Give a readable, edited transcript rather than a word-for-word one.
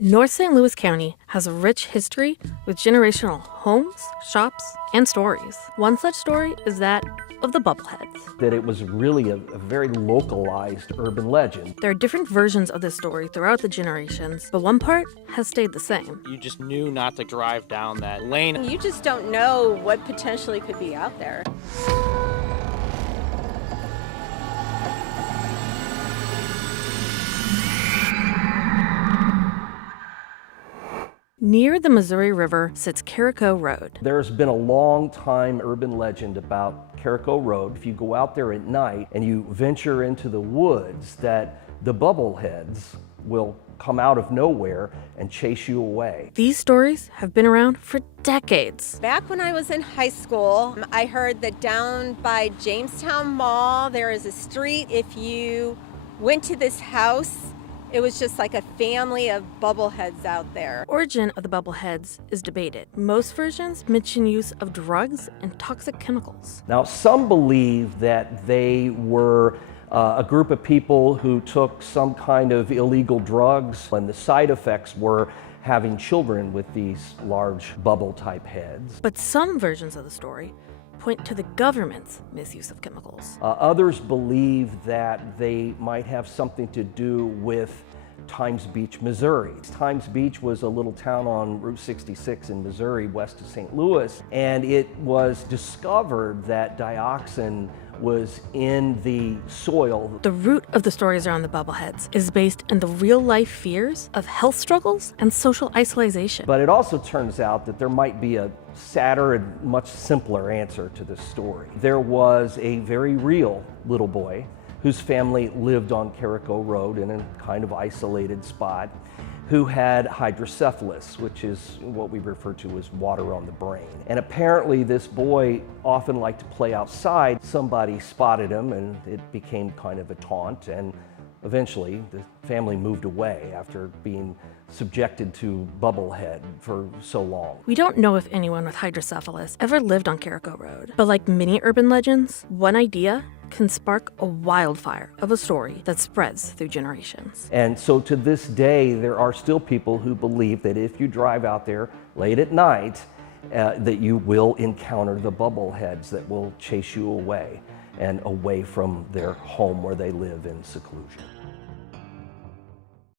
North St. Louis County has a rich history with generational homes, shops, and stories. One such story is that of the Bubbleheads. That it was really a very localized urban legend. There are different versions of this story throughout the generations, but one part has stayed the same. You just knew not to drive down that lane. You just don't know what potentially could be out there. Near the Missouri River sits Carrico Road. There's been a long time urban legend about Carrico Road. If you go out there at night and you venture into the woods, that the Bubbleheads will come out of nowhere and chase you away. These stories have been around for decades. Back when I was in high school, I heard that down by Jamestown Mall, there is a street. If you went to this house, it was just like a family of bubbleheads out there. Origin of the Bubbleheads is debated. Most versions mention use of drugs and toxic chemicals. Now, some believe that they were a group of people who took some kind of illegal drugs, and the side effects were having children with these large bubble-type heads. But some versions of the story point to the government's misuse of chemicals. Others believe that they might have something to do with Times Beach, Missouri. Times Beach was a little town on Route 66 in Missouri, west of St. Louis, and it was discovered that dioxin was in the soil. The root of the stories around the Bubbleheads is based in the real-life fears of health struggles and social isolation. But it also turns out that there might be a sadder and much simpler answer to this story. There was a very real little boy whose family lived on Carrico Road in a kind of isolated spot, who had hydrocephalus, which is what we refer to as water on the brain. And apparently this boy often liked to play outside. Somebody spotted him and it became kind of a taunt, and eventually the family moved away after being subjected to Bubblehead for so long. We don't know if anyone with hydrocephalus ever lived on Carrico Road, but like many urban legends, one idea can spark a wildfire of a story that spreads through generations. And so to this day, there are still people who believe that if you drive out there late at night, that you will encounter the Bubbleheads that will chase you away and away from their home where they live in seclusion.